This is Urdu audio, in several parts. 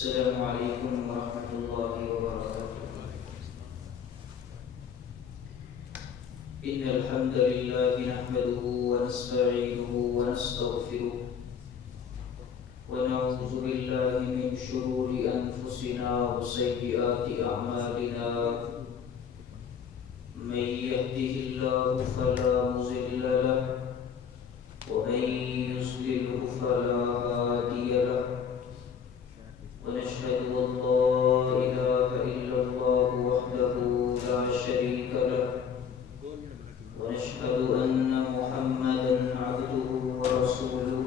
السلام عليكم ورحمة الله وبركاته. إن الحمد لله نحمده ونستعينه ونستغفره ونعوذ بالله من شرور أنفسنا وسيئات أعمالنا. من يهده الله فلا مضل له ومن يضلل فلا هادي له. ونشهد أن لا إله إلا الله وحده لا شريك له ونشهد أن محمدا عبده ورسوله.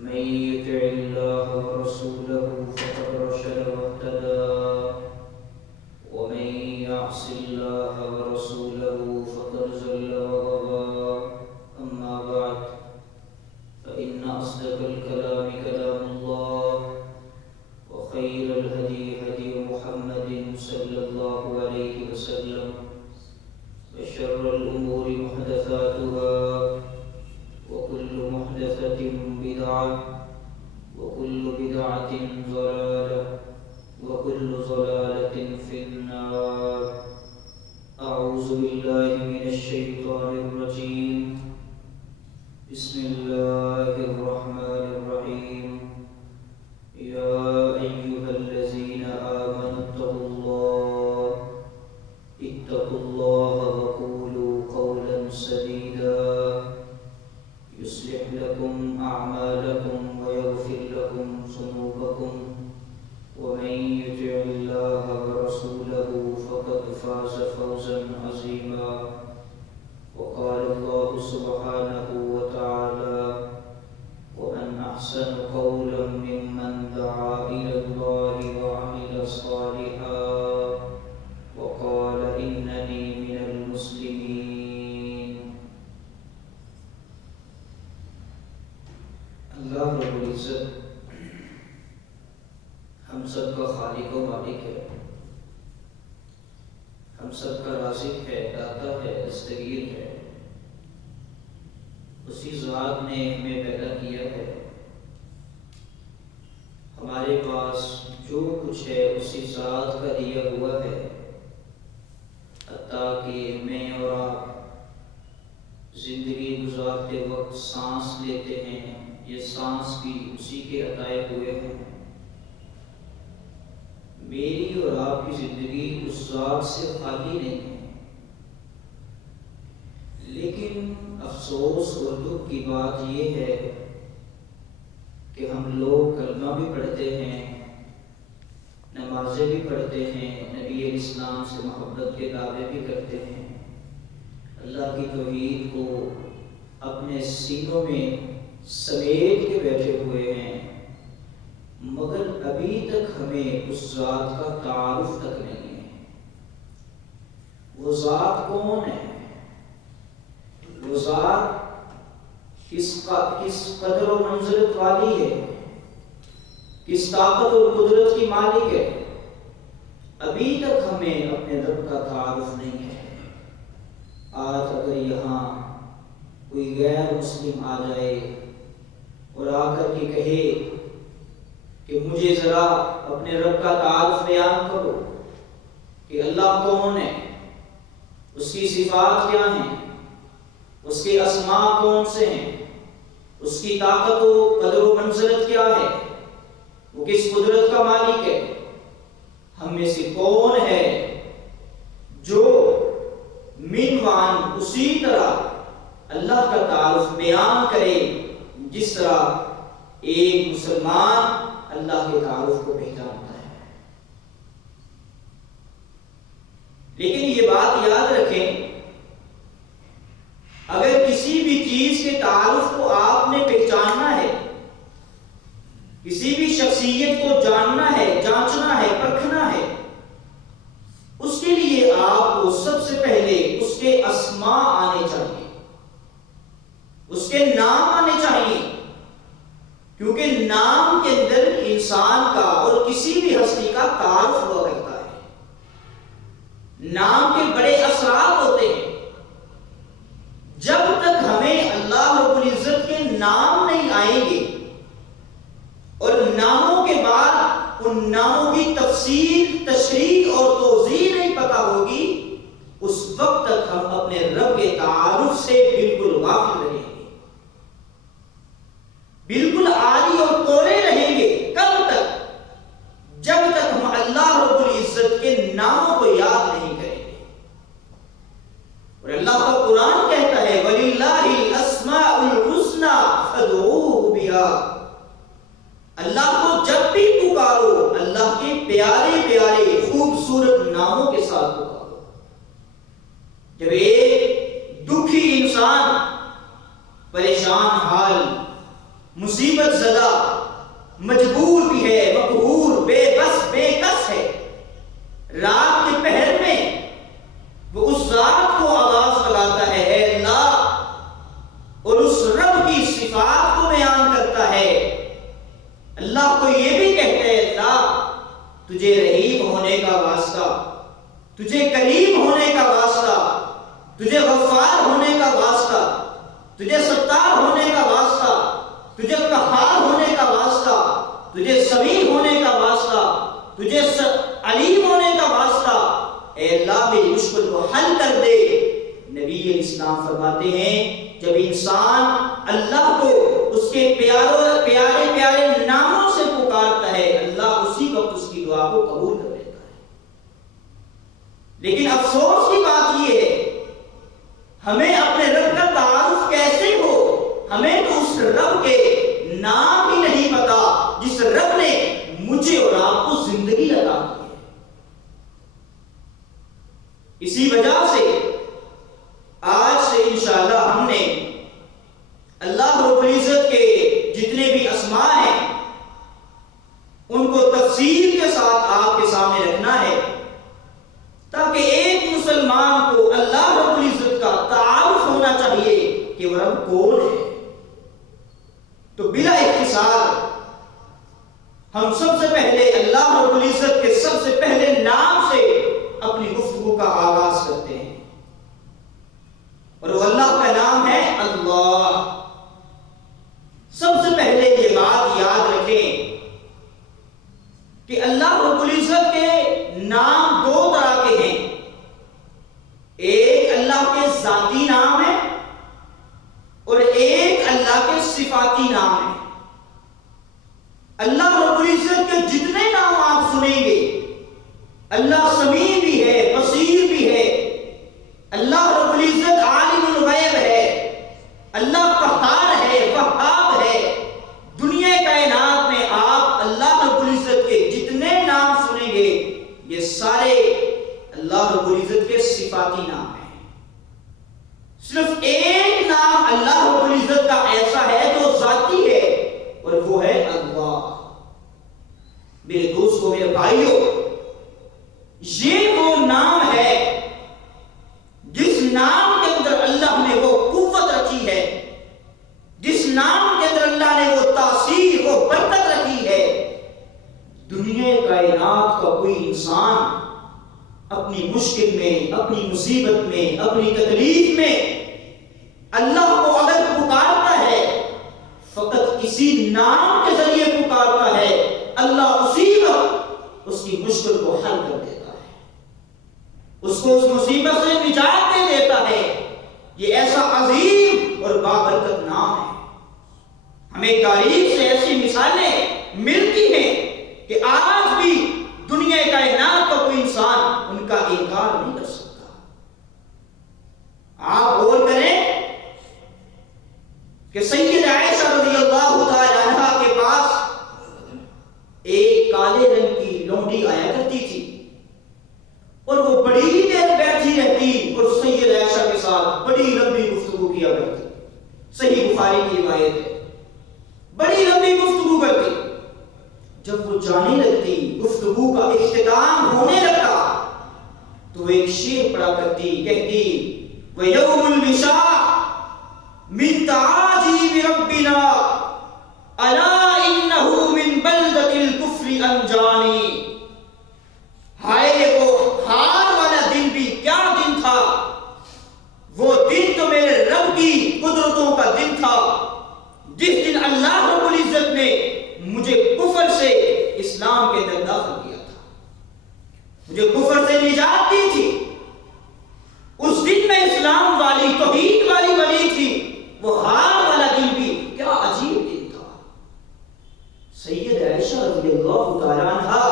من يطع الله ورسوله فقد رشد واهتدى ومن يعص الله ورسوله فقد ضل وغوى. أما بعد فإن أصدق الكلام كلام الله وخير الهدي هدي محمد صلى الله عليه وسلم وشر الأمور محدثاتها وكل محدثة بدعة وكل بدعة ضلالة وكل ضلالة في النار. أعوذ بالله من الشيطان الرجيم. بسم الله الرحمن الرحيم. يا أيها الذين آمنوا اتقوا الله وقولوا قولا سديدا يصلح لكم أعمالكم ويغفر لكم ذنوبكم ومن يطع الله ورسوله فقد فاز فوزا عظيما. وقال الله سبحانه وتعالى: ومن أحسن قولا ممن دعا إلى الله وعمل صالحا وقال إنني من المسلمين. اللہ رب العزت ہم سب کا خالق و مالک ہے، ہم سب کا رازق ہے، داتا ہے، دستگیر ہے. اسی ذات نے ہمیں پیدا کیا ہے. ہمارے پاس جو کچھ ہے اسی ذات کا دیا ہوا ہے. حتیٰ کہ میں اور آپ زندگی گزارتے وقت سانس لیتے ہیں، یہ سانس بھی اسی کے عطائے ہوئے ہیں. میری اور آپ کی زندگی اس ذات سے خالی نہیں ہے. لیکن افسوس اور دکھ کی بات یہ ہے کہ ہم لوگ کلمہ بھی پڑھتے ہیں، نمازیں بھی پڑھتے ہیں، نبی علیہ السلام سے محبت کے دعوے بھی کرتے ہیں، اللہ کی توحید کو اپنے سینوں میں سمیٹ کے بیٹھے ہوئے ہیں، مگر ابھی تک ہمیں اس ذات کا تعارف تک نہیں ہے. وہ ذات کون ہے؟ وہ ذات کس قدر و منزلت والی ہے، کس طاقت اور قدرت کی مالک ہے؟ ابھی تک ہمیں اپنے رب کا تعارف نہیں ہے. آج اگر یہاں کوئی غیر مسلم آ جائے اور آ کر کے کہے کہ مجھے ذرا اپنے رب کا تعارف بیان کرو کہ اللہ کون ہے، اس کی صفات کیا ہیں، اس کے اسماء کون سے ہیں، اس کی طاقت و قدر و منزلت کیا ہے، وہ کس قدرت کا مالک ہے، ہم میں سے کون ہے جو منوان اسی طرح اللہ کا تعارف بیان کرے جس طرح ایک مسلمان اللہ کے تعارف کو پہچانتا ہے. لیکن یہ بات یاد رکھیں، اگر کسی بھی چیز کے تعارف کو آپ نے پہچاننا ہے، کسی بھی شخصیت کو جاننا ہے، جانچنا ہے، پرکھنا ہے، اس کے لیے آپ کو سب سے پہلے اس کے اسماء آنے چاہیے، اس کے نام آنے چاہیے. کیونکہ نام کے اندر انسان کا اور کسی بھی ہستی کا تعارف ہوا کرتا ہے. نام کے بڑے اثرات ہوتے ہیں. جب تک ہمیں اللہ رب العزت کے نام نہیں آئیں گے اور ناموں کے بعد ان ناموں کی تفصیل، تشریح اور توضیح نہیں پتہ ہوگی، اس وقت تک ہم اپنے رب کے تعارف سے بالکل غافل رہیں گے، بالکل عاری اور کورے رہیں گے۔ کب تک؟ جب تک ہم اللہ رب العزت کے ناموں کو یاد نہیں کریں گے۔ اور اللہ کا قرآن کہتا ہے وَلِلَّهِ الْأَسْمَاءُ الْحُسْنَى فَادْعُوهُ بِهَا، اللہ کو جب بھی پکارو اللہ کے پیارے پیارے خوبصورت ناموں کے ساتھ پکارو۔ جب ایک دکھی انسان پریشان حال، مصیبت زدہ، مجبور بھی ہے، مقہور، بے بس، بے کس ہے، رات کے پہر میں وہ اس ذات کو آواز لگاتا ہے اے اللہ، اور اس رب کی صفات کو بیان کرتا ہے، اللہ کو یہ بھی کہتے ہیں اللہ تجھے رحیم ہونے کا واسطہ، تجھے کریم ہونے کا واسطہ، تجھے غفار ہونے کا واسطہ، تجھے ستار ہونے کا واسطہ، تجھے قہار ہونے کا واسطہ، تجھے سمیع ہونے کا واسطہ، تجھے علیم ہونے کا واسطہ، اے اللہ میری مشکل کو حل کر دے۔ نبی علیہ السلام فرماتے ہیں جب انسان اللہ کو اس کے پیارے پیارے ناموں سے پکارتا ہے اللہ اسی وقت اس کی دعا کو قبول کر لیتا ہے۔ لیکن افسوس کی بات یہ ہے ہمیں اپنے رب کا تعارف کیسے ہو؟ ہمیں تو اس رب کے نام ہی نہیں پتا جس رب نے مجھے اور آپ کو زندگی عطا کی ہے۔ اسی وجہ سے آج سے انشاءاللہ ہم نے اللہ رب العزت کے جتنے بھی اسماء ہیں ان کو تفصیل کے ساتھ آپ کے سامنے رکھنا ہے تاکہ ایک مسلمان کو اللہ رب العزت کا تعارف ہونا چاہیے کہ وہ رب کون ہے۔ تو بلا اختصار ہم سب سے پہلے اللہ رب العزت کے سب سے پہلے نام سے اپنی گفتگو کا آغاز کرتے ہیں، اور وہ اللہ کا نام ہے اللہ۔ سب سے پہلے یہ بات یاد رکھیں کہ اللہ رب العزت کے نام دو طرح کے ہیں، ایک اللہ کے ذاتی نام ہے اور ایک اللہ کے صفاتی نام ہے۔ اللہ رب العزت کے جتنے نام آپ سنیں گے، اللہ سمیع بھی ہے، بصیر بھی ہے، اللہ رب العزت عالم الغیب ہے، اللہ قہار ہے، وہاب ہے۔ دنیا کائنات میں آپ اللہ رب العزت کے جتنے نام سنیں گے یہ سارے اللہ رب العزت کے صفاتی نام ہیں۔ صرف ایک نام اللہ رب العزت کا ایسا ہے جو ذاتی ہے اور وہ ہے اللہ۔ میرے دوستو، میرے بھائیوں، یہ وہ نام ہے جس نام کے اندر اللہ نے وہ قوت رکھی ہے، جس نام کے اندر اللہ نے وہ تاثیر، وہ برکت رکھی ہے۔ دنیا کائنات کا کوئی انسان اپنی مشکل میں، اپنی مصیبت میں، اپنی تکلیف میں اللہ کو اگر پکارتا ہے فقط کسی نام کے ذریعے پکارتا ہے، اللہ اسی وقت اس کی مشکل کو حل کر دیتا ہے، اس کو اس مصیبت سے نجات دے دیتا ہے۔ یہ ایسا عظیم اور بابرکت نام ہے۔ ہمیں تاریخ سے ایسی مثالیں ملتی ہیں کہ آج بھی دنیا کائنات کا کوئی انسان ان کا انکار نہیں کر سکتا۔ آپ غور کریں کہ سید عائشہ رضی اللہ تعالی عنہا کے پاس ایک کالے رنگ کی لونڈی آیا کرتی تھی اور وہ بڑی دیر بیٹھی رہتی اور سید عائشہ کے ساتھ بڑی لمبی گفتگو کیا کرتی۔ صحیح بخاری کی روایت ہے، بڑی لمبی گفتگو کرتی۔ جب وہ جانے لگتی، گفتگو کا اختتام ہونے لگا تو وہ ایک شعر پڑھا کرتی، کہتی وَيَوْمُ الْوِشَاءِ مِنْ تَعَاجِيبِ رَبِّنَا أَلَا إِنَّهُ مِنْ بَلْدَةِ الْكُفْرِ أَنْجَانِي۔ ہائے وہ ہار والا دن بھی کیا دن تھا، وہ دن تو میرے رب کی قدرتوں کا دن تھا جس دن اللہ رب العزت نے مجھے کفر سے اسلام کے اندر سید عائشہ رضی اللہ تعالیٰ عنہا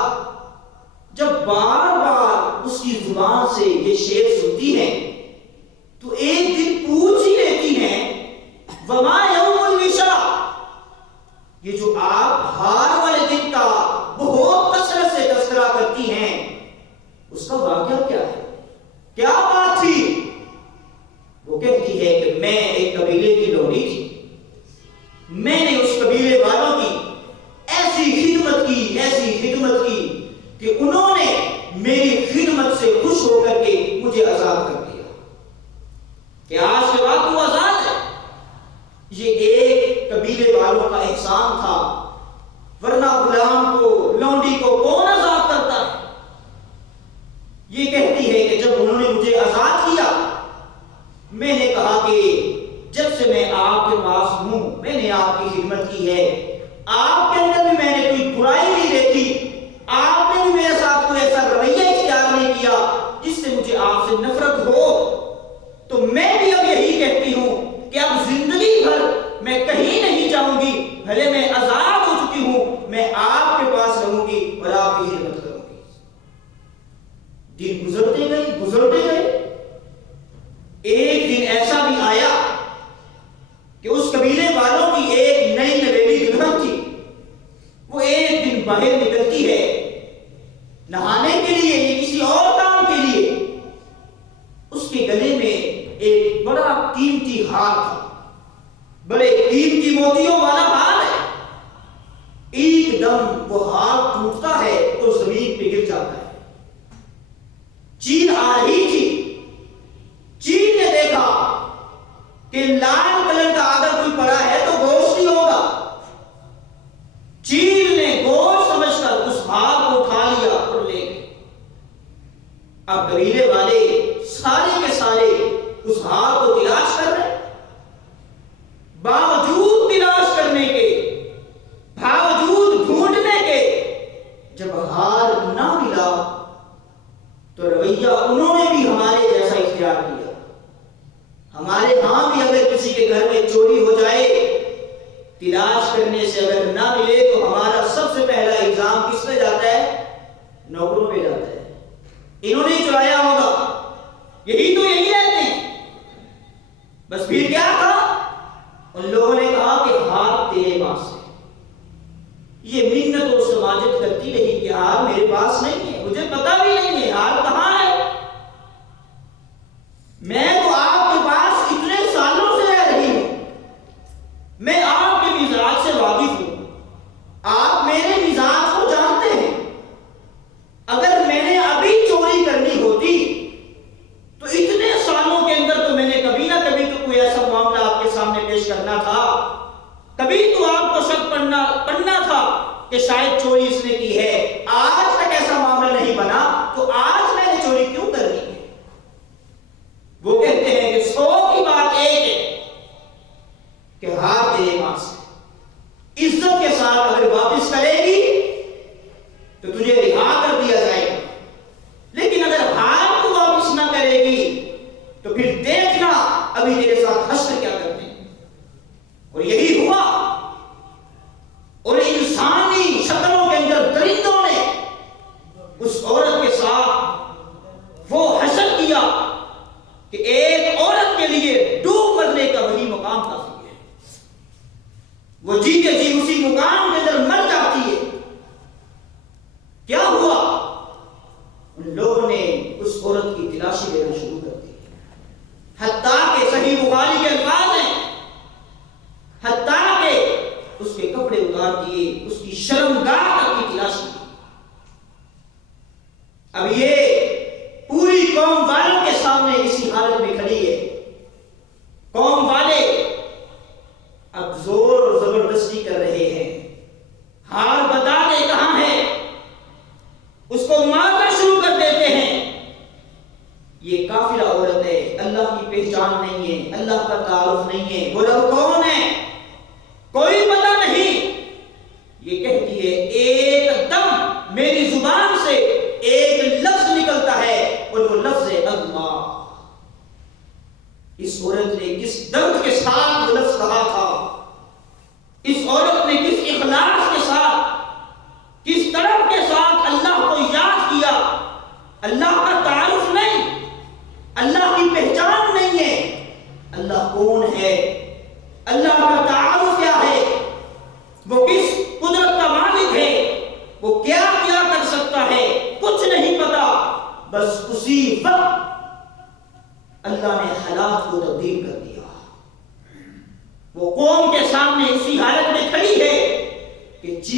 جب بار بار اس کی زبان سے یہ شعر سنتی ہیں تو ایک دن پوچھ ہی لیتی ہیں وما یوم الوشا، یہ جو آپ ہار والے دن کا بہت کثرت سے تذکرہ کرتی ہیں اس کا واقعہ کیا ہے، کیا بات تھی؟ وہ کہتی ہے کہ میں ایک قبیلے کی لونڈی تھی، میں نے اس قبیلے والوں کی ایسی خدمت کی کہ انہوں نے میری خدمت سے خوش ہو کر کے مجھے آزاد کر دیا کہ آج کے بعد تو آزاد ہے۔ یہ ایک قبیلے والوں کا احسان تھا، ورنہ غلام کو، لونڈی کو کون آزاد کرتا ہے؟ یہ کہتی ہے کہ جب انہوں نے مجھے آزاد کیا، میں نے کہا کہ جب سے میں آپ کے پاس ہوں میں نے آپ کی خدمت کی ہے، آپ کے اندر بھی میں نے کوئی برائی نہیں دیکھی، آپ نے بھی میرے ساتھ کوئی ایسا رویہ اختیار نہیں کیا جس سے مجھے آپ سے نفرت ہو، تو میں بھی اب یہی کہتی ہوں کہ اب زندگی بھر میں کہیں نہیں جاؤں گی، بھلے میں آزاد ہو چکی ہوں، میں آپ کے پاس رہوں گی اور آپ کی خدمت کروں گی۔ دن گزرتے گئے، ایک دن ایسا بھی آیا کہ اس قبیلے والوں کی ایک نئی نویلی دلہن تھی، وہ ایک دن باہر نکلتی ہے نہانے کے لیے یا کسی اور کام کے لیے، اس کے گلے میں ایک بڑا قیمتی ہار تھا، بڑے قیمتی موتیوں والا ہار ہے، ایک دم وہ ہار ٹوٹتا ہے اور زمین پہ گر جاتا ہے۔ چیل آ رہی تھی، چیل نے دیکھا کہ لال کلر کا اگر کوئی پڑا ہے تو گوشت ہی ہوگا، چیل نے گوشت سمجھ کر اس ہار کو اٹھا لیا اور لے گئے۔ اب قبیلے والے سارے کے سارے اس ہار کو تلاش کر رہے، باوجود تلاش کرنے کے، باوجود ڈھونڈنے کے، جب ہار نہ ملا تو رویہ انہوں نے بھی ہمارے جیسا اختیار کیا۔ ہمارے ہاں بھی اگر کسی کے گھر میں چوری ہو جائے، تلاش کرنے سے اگر نہ ملے تو ہمارا سب سے پہلا الزام کس پہ جاتا ہے؟ نوکروں پہ جاتا ہے، انہوں نے چرایا ہوگا، یہی رہتے ہیں۔ بس پھر کیا تھا؟ ان لوگوں نے کہا کہ ہار تیرے پاس ہے۔ یہ منت اور سماجت کرتی رہی کہ ہار میرے پاس نہیں ہے، مجھے پتا بھی نہیں ہے ہار کہاں ہے، میں تو آپ کے پاس اتنے سالوں سے رہ رہی ہوں، میں آپ کے مزاج سے واقف ہوں، آپ میرے مزاج کو جانتے ہیں، اگر میں نے ابھی چوری کرنی ہوتی تو اتنے سالوں کے اندر تو میں نے کبھی نہ کبھی تو کوئی ایسا معاملہ آپ کے سامنے پیش کرنا تھا، کبھی تو آپ کو شک پڑنا تھا کہ شاید چوری اس نے کی ہے، آج تک ایسا معاملہ نہیں بنا تو آج میں نے چوری کیوں کرنی ہے؟ وہ کہتے ہیں کہ 100 کی بات ایک ہے کہ ہار تیرے پاس ہے، عزت کے ساتھ اگر واپس کرے گی تو تجھے رہا کر دیا جائے گا، لیکن اگر ہار کو واپس نہ کرے گی تو پھر دیکھنا ابھی تیرے ساتھ حشر کیا کرتے ہیں۔ اور یہی ہوا، اور انسانی شکلوں کے اندر درندوں نے اس عورت کے ساتھ وہ حشر کیا کہ ایک عورت کے لیے ڈوب مرنے کا وہی مقام کافی ہے، وہ جی کے جی اسی مقام کے اندر مر جاتی ہے۔ کیا ہوا؟ ان لوگوں نے اس عورت کی تلاشی لینا شروع کر دی، حتیٰ کہ صحیح بخاری کے الفاظ ہیں، حتیٰ کہ اس کے کپڑے اتار دیے، اس کی شرمگاہ تک کی تلاشی کی۔ اب یہ پوری قوم والوں کے سامنے اسی حالت میں کھڑی ہے، قوم والے اب زور اور زبردستی کر رہے ہیں، ہار بتا دے کہاں ہے، اس کو مارنا شروع کر دیتے ہیں۔ یہ کافرہ عورت ہے، اللہ کی پہچان نہیں ہے، اللہ کا تعارف نہیں ہے، وہ رب کون ہے کوئی پتہ نہیں۔ یہ کہتی ہے ایک دم میری زبان سے ایک لفظ نکلتا ہے اور وہ لفظ ہے اللہ۔ اس عورت نے کس درد کے ساتھ وہ لفظ کہا تھا، اس عورت نے کس اخلاص کے ساتھ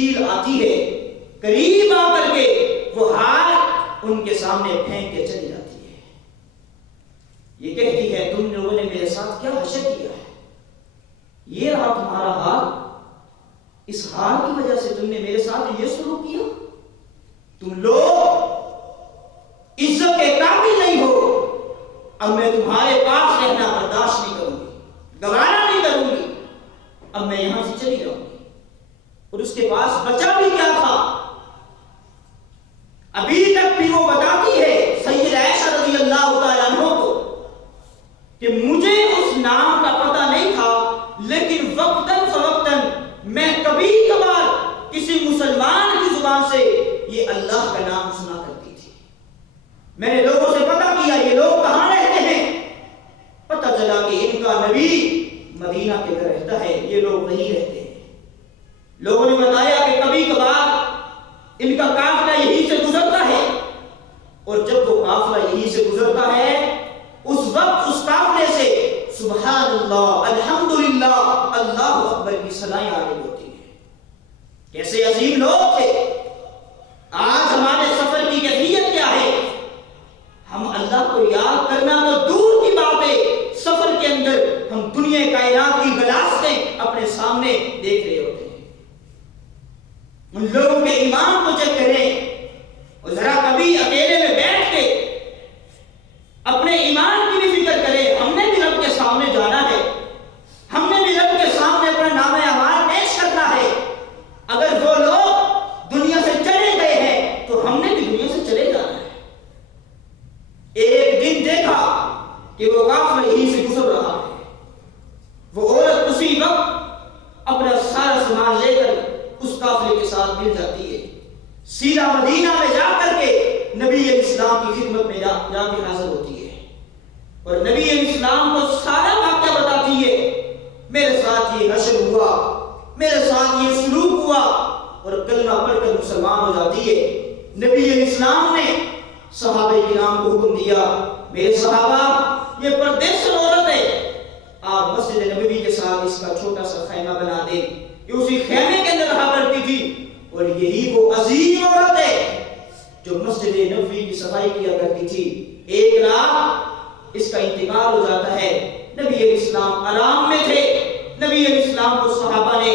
چیل آتی ہے، قریب آ کر کے وہ ہاتھ ان کے سامنے پھینک کے چلی جاتی ہے، یہ کہتی ہے تم لوگوں نے میرے ساتھ کیا حشر کیا ہے، یہ رہا تمہارا حال، اس حال کی وجہ سے تم نے میرے ساتھ یہ سلوک کیا، تم لوگ عزت کے قابل نہیں ہو، اب میں تمہارے پاس رہنا برداشت نہیں کروں گی، گوارا نہیں کروں گی، اب میں یہاں سے چلی جاؤں گی۔ اور اس کے پاس بچا بھی کیا تھا، ابھی تک بھی وہ بتاتی ہے سیدہ عائشہ رضی اللہ تعالیٰ عنہ کو کہ مجھے اس نام کا پتہ نہیں تھا، لیکن وقتاً فوقتاً میں کبھی کبھار کسی مسلمان کی زبان سے یہ اللہ کا نام سنا کرتی تھی، میں نے لوگوں سے پتہ کیا یہ لوگ کہاں رہتے ہیں، پتہ چلا کہ ان کا نبی مدینہ کے اندر رہتا ہے، یہ لوگ وہیں رہتے ہیں۔ لوگوں نے بتایا کہ کبھی کبھار ان کا قافلہ یہیں سے گزرتا ہے، اور جب وہ قافلہ یہیں سے گزرتا ہے اس وقت اس قافلے سے سبحان اللہ الحمدللہ اللہ اکبر کی صدائیں آ رہی ہوتی ہیں۔ کیسے عظیم لوگ تھے۔ آج ہمارے سفر کی کیفیت کیا ہے، ہم اللہ کو یاد کرنا تو دور کی بات ہے، سفر کے اندر ہم دنیا کائنات کی غلاستیں اپنے سامنے دیکھ رہے ہوتے ہیں۔ ان لوگوں کے ایمان کو چیک کریں اور ذرا کبھی اکیلے میں بیٹھ کے اپنے ایمان کی بھی فکر کریں، ہم نے بھی رب کے سامنے جانا ہے، ہم نے بھی رب کے سامنے اپنا نام اعمال پیش کرنا ہے۔ اگر وہ لوگ دنیا سے چلے گئے ہیں تو ہم نے بھی دنیا سے چلے جانا ہے۔ ایک دن دیکھا کہ وہ قافلہ یہیں سے گزر رہا ہے، وہ عورت اسی وقت اپنا سارا سامان لے کر اس قافلے کے ساتھ مل جاتی ہے، سیدھا مدینہ میں جا کر کے نبی اسلام کی خدمت میں جا کے حاضر ہوتی ہے، اور نبی اسلام کو سارا واقعہ بتاتی ہے، میرے ساتھ یہ حشر ہوا، میرے ساتھ یہ سلوک ہوا، اور کلمہ پڑھ کر مسلمان ہو جاتی ہے۔ نبی اسلام نے صحابہ کرام کو حکم دیا، میرے صحابہ یہ پردیسن عورت ہے، آپ مسجد نبوی کے ساتھ اس کا چھوٹا سا خیمہ بنا دیں، یہ اسی خیمے کے اندر رہا کرتی تھی، اور یہی وہ عظیم عورت ہے جو مسجد نبوی کی صفائی کیا کرتی تھی۔ ایک رات اس کا انتقال ہو جاتا ہے، نبی علیہ السلام آرام میں تھے، نبی علیہ السلام کو صحابہ نے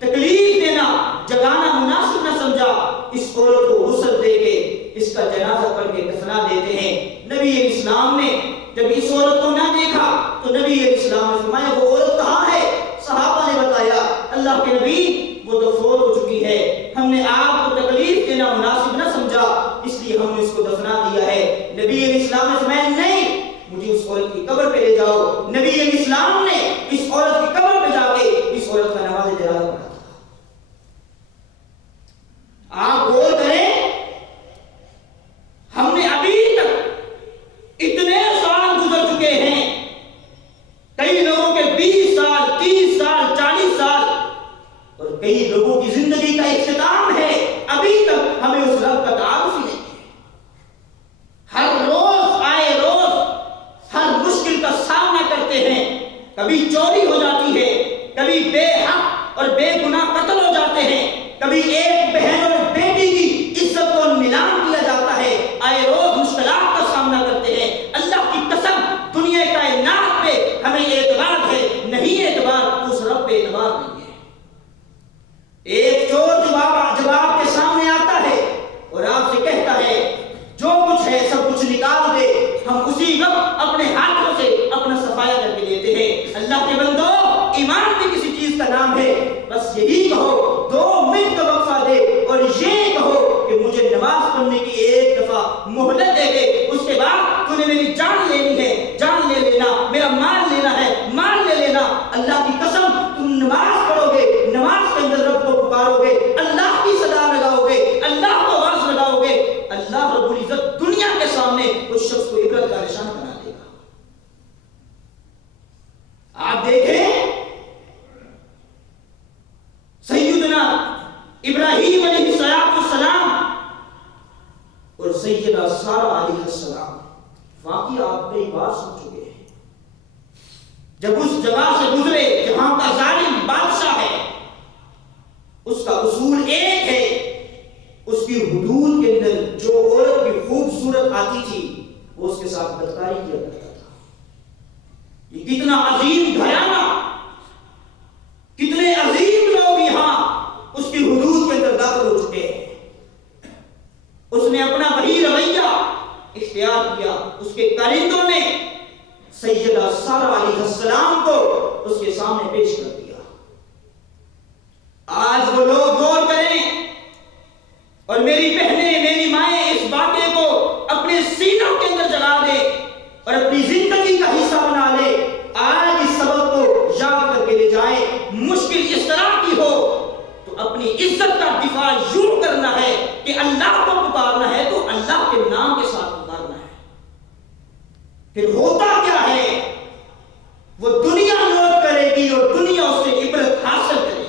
تکلیف دینا جگانا مناسب نہ سمجھا، اس عورت کو غسل دے کے اس کا جنازہ پڑھ کے دفنا دیتے ہیں۔ نبی علیہ السلام نے جب اس عورت کو نہ دیکھا تو نبی علیہ السلام نے فرمایا وہ عورت کہاں ہے؟ صحابہ نے بتایا اللہ کے نبی وہ تو فوت ہو چکی ہے، ہم نے آپ کو تکلیف دینا مناسب نہ سمجھا اس لیے ہم نے اس کو دفنا دیا ہے۔ نبی علیہ السلام نے فرمایا نہیں، مجھے اس عورت کی قبر پہ لے جاؤ۔ نبی علیہ السلام نے اس عورت کی قبر پہ جا کے اس عورت کا نماز جنازہ پڑھا تھا۔ آپ غور کریں، ہم نے ابھی تک اتنے سال گزر چکے ہیں، کئی لوگوں کے 20 سال 30 سال 40 سال، اور کئی لوگوں کی زندگی کا اختتام ہے، ابھی تک ہمیں اس رب کا تعارف ہی نہیں ہے۔ ہر روز آئے روز ہر مشکل کا سامنا کرتے ہیں، کبھی چوری ہو جاتی ہے، کبھی بے حق اور بے گناہ قتل ہو جاتے ہیں، کبھی ایک بہن اور بیٹی کی عزت کو نیلام کیا جاتا ہے، آئے روز مشکلات کا سامنا کرتے ہیں۔ اللہ کی قسم دنیا کائنات پہ ہمیں اعتبار ہے، نہیں اعتبار اس رب پہ اعتبار نہیں ہے۔ ایک چور جب آپ کے سامنے آتا ہے اور آپ سے کہتا ہے جو کچھ ہے سب کچھ نکال دے، ہم اسی وقت اپنے ہاتھوں سے اپنا صفایا کر کے لیتے ہیں۔ اللہ کے بندو، ایمان بھی کسی چیز کا نام ہے، بس یہی کہو 2 منٹ کا وقفہ دے اور یہ کہو کہ مجھے نماز پڑھنے کی ایک دفعہ مہلت دے دے، اس کے بعد تو نے میری جان لینی ہے، جان لے لینا، میرا مال لینا ہے، مال لے لینا۔ اللہ کی قسم تم نماز پڑھو گے، نماز کے اندر رب کو پکارو گے، اللہ کی صدا لگاؤ گے، اللہ کو آواز لگاؤ گے، اللہ رب العزت دنیا کے سامنے اس شخص کو عبرت کا نشان بنا دے گا۔ آپ دیکھیں سیدنا ابراہیم علیہ السلام اور سیدہ سارہ علیہ السلام، واقعی آپ کئی بار سن چکے ہیں، جب اس جگہ سے گزرے جہاں کا ظالم بادشاہ ہے، اس کا اصول ایک ہے، اس کی حدود کے اندر جو عورت کی خوبصورت آتی تھی وہ اس کے ساتھ بدکاری کیا کرتا تھا۔ یہ کتنا عظیم گھرانہ، کتنے عظیم لوگ یہاں اس کی حدود کے اندر داخل ہو چکے ہیں۔ اس نے اپنا وہی رویہ اختیار کیا، اس کے کارندوں نے سیدہ سارہ علیہ السلام کو اس کے سامنے پیش کر دیا۔ آج وہ لوگ غور کریں اور میری بہنیں، میری مائیں اس واقعے کو اپنے سینوں کے اندر جلا دے اور اپنی زندگی کا حصہ بنا لے۔ آج اس سبق کو یاد کر کے لے جائیں۔ مشکل اس طرح کی ہو تو اپنی عزت کا دفاع یوں کرنا ہے کہ اللہ کو پکارنا ہے تو اللہ کے نام کے ساتھ پکارنا ہے۔ پھر ہوتا کیا ہے، وہ دنیا نوٹ کرے گی اور دنیا اس سے عبرت حاصل کرے گی۔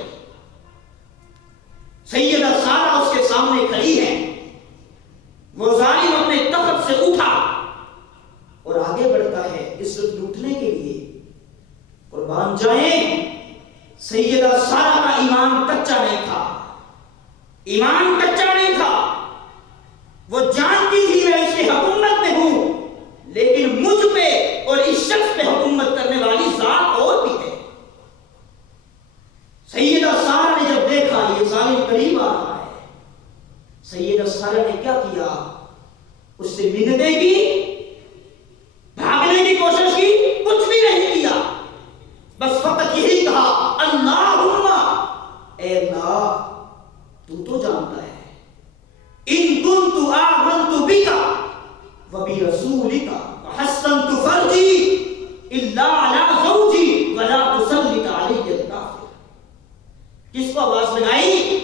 سیدہ سارہ اس کے سامنے کھڑی ہے، وہ ظالم اپنے تخت سے اٹھا اور آگے بڑھتا ہے عزت لوٹنے کے لیے۔ قربان جائیں، سیدہ سارہ کا ایمان کچا نہیں تھا، ایمان کچا نہیں تھا۔ وہ جانتی تھی میں اس کی حکومت میں ہوں، لیکن مجھ پہ اور اس شخص پہ حکومت کرنے والی ذات اور بھی ہے۔ سیدہ سارہ نے جب دیکھا یہ ظالم قریب آ رہا ہے، سیدہ سارہ نے کیا کیا؟ اس سے منتیں کی، بھاگنے کی کوشش کی، کچھ بھی نہیں کیا، بس فقط یہی کہا، اللہم، اے اللہ تو جانتا ہے، ان کنت آمنت بک وبرسولک وحسنت فرجی الا علی زوجی ولا تسلط علی الکافر۔ کس کو آواز لگائی؟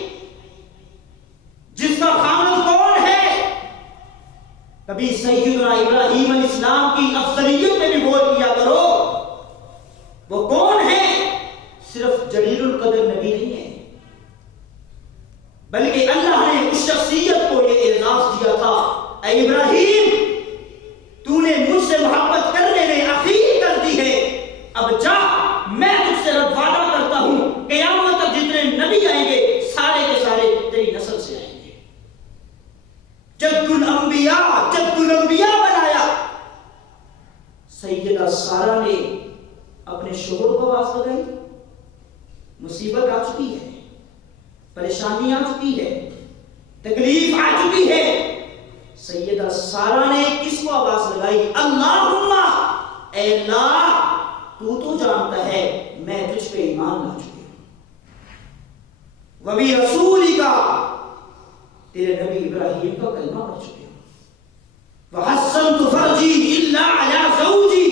جس کا خامد کون ہے؟ کبھی سیدنا ابراہیم علیہ السلام کی افضلیت میں بھی غور کیا کرو۔ وہ کون ہے؟ صرف جلیل القدر نبی نہیں ہے، بلکہ اللہ نے اس شخصیت کو یہ اعزاز دیا تھا، اے ابراہیم تو نے مجھ سے محبت کرنے میں اخیر کر دی ہے، اب جا، میں تجھ سے رب وعدہ کرتا ہوں قیامت تک جتنے نبی آئیں گے سارے کے سارے تیری نسل سے آئیں گے۔ جد الانبیاء بنایا۔ سیدہ سارہ نے اپنے شوہر کو آواز لگائی، مصیبت آ چکی ہے، پریشانی آ چکی ہے، تکلیف آ چکی ہے۔ سیدہ سارہ نے کس کو آواز لگائی؟ اللہم، اے اللہ تو جانتا ہے میں تجھ پہ ایمان لا چکی ہوں، وبرسولک، تیرے نبی ابراہیم کا کلمہ پڑھ چکی ہوں، وحسنت فرجی الا علی زوجی،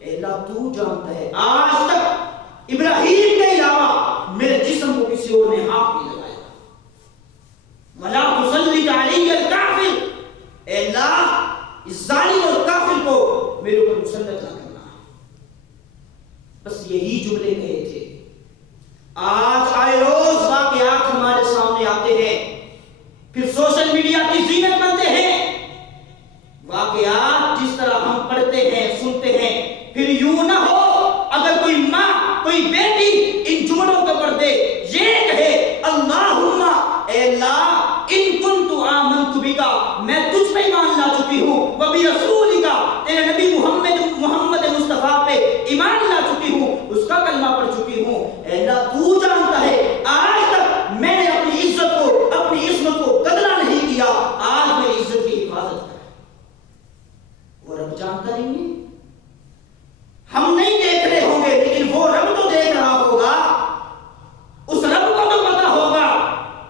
اے اللہ تو جانتا ہے آج تک ابراہیم کے علاوہ میرے جسم کو کسی اور نے ہاتھ نہیں لگایا، ولا تسلط علی الکافر، اے اللہ اس ظالم اور کافر کو میرے اوپر مسلط نہ کرنا۔ بس یہی جملے کہے تھے۔ آج آئے روز واقعات ہمارے سامنے آتے ہیں، پھر سوشل میڈیا کی زینت بنتے ہیں۔ واقعات جس طرح ہم پڑھتے ہیں، سنتے ہیں، پھر یوں نہ ہو اگر کوئی ماں، کوئی بیٹی ان جملوں کو پڑھ دے، یہ کہے اللہم، اے اللہ ان کنت آمنت بک، میں تجھ پہ ایمان لا چکی ہوں، وبرسولک، تیرے نبی محمد مصطفیٰ پہ ایمان لا چکی ہوں، اس کا کلمہ پڑھ چکی ہوں۔ اے اللہ تو جانتا ہے آج تک میں نے اپنی عزت کو، اپنی عصمت کو قدرہ نہیں کیا، آج میری عزت کی حفاظت کر۔ وہ رب جانتا نہیں ہے، ہم نہیں دیکھ رہے ہوں گے لیکن وہ رب تو دیکھ رہا ہوگا۔ اس رب کو تو پتا ہوگا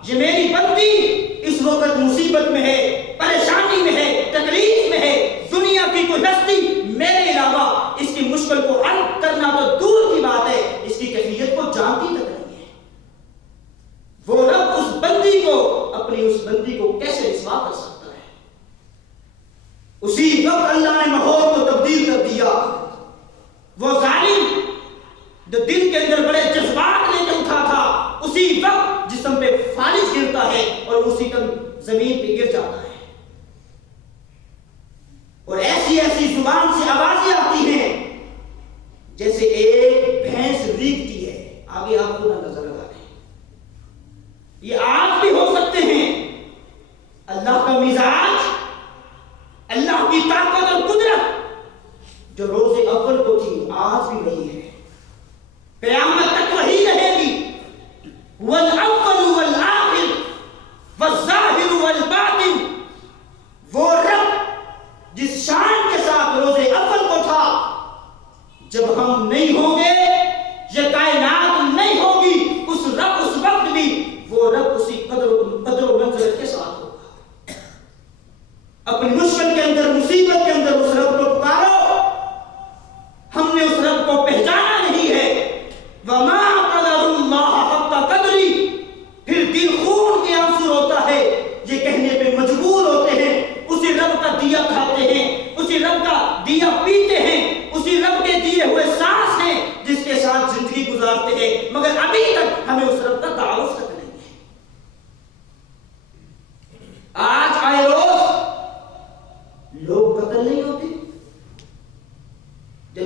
یہ میری بندی اس وقت مصیبت میں ہے، پریشانی میں ہے، تکلیف میں ہے، دنیا کی کوئی ہستی میرے علاوہ اس کی مشکل کو حل کرنا تو دور کی بات ہے، اس کی کیفیت کو جانتی تک نہیں ہے۔ وہ رب اس بندی کو، اپنی اس بندی کو کیسے رسوا کر سکتا ہے؟ اسی وقت اللہ نے ماحول کو تبدیل کر دیا۔ وہ ظالم جو دل کے اندر بڑے جذبات لے کے اٹھا تھا، اسی وقت جسم پہ فالج گرتا ہے اور اسی کا زمین پہ گر جاتا ہے، اور ایسی ایسی زبان سے آوازیں آتی ہیں جیسے ایک بھینس ریگتی ہے۔ آگے آپ کو نظر لگا دیں، یہ آج بھی ہو سکتے ہیں. اللہ کا مزاج، اللہ کی طاقت اور قدرت جو روز اول کو تھی آج بھی وہی ہے، قیامت تک وہی رہے گی. والأول والآخر والظاہر والباطن، وہ رب جس شان کے ساتھ روز اول کو تھا، جب ہم نہیں ہوں گے، یہ کائنات نہیں ہوگی، اس وقت بھی وہ رب اسی قدر و منزلت کے ساتھ ہوگا. اپنی مشکل کے اندر، مصیبت کے اندر اس رب کو پکارو. ہم نے اس رب کو پہچانا نہیں ہے. وما قدر اللہ حق قدری، پھر دل خون کے آنسو ہوتا ہے، یہ کہنے پہ مجبور ہوتے ہیں اسی رب کا دیا کھاتے ہیں، اسی رب کا دیا پیتے ہیں، اسی رب کے دیے ہوئے سانس ہیں جس کے ساتھ زندگی گزارتے ہیں، مگر ابھی تک ہمیں اس رب کا تعارف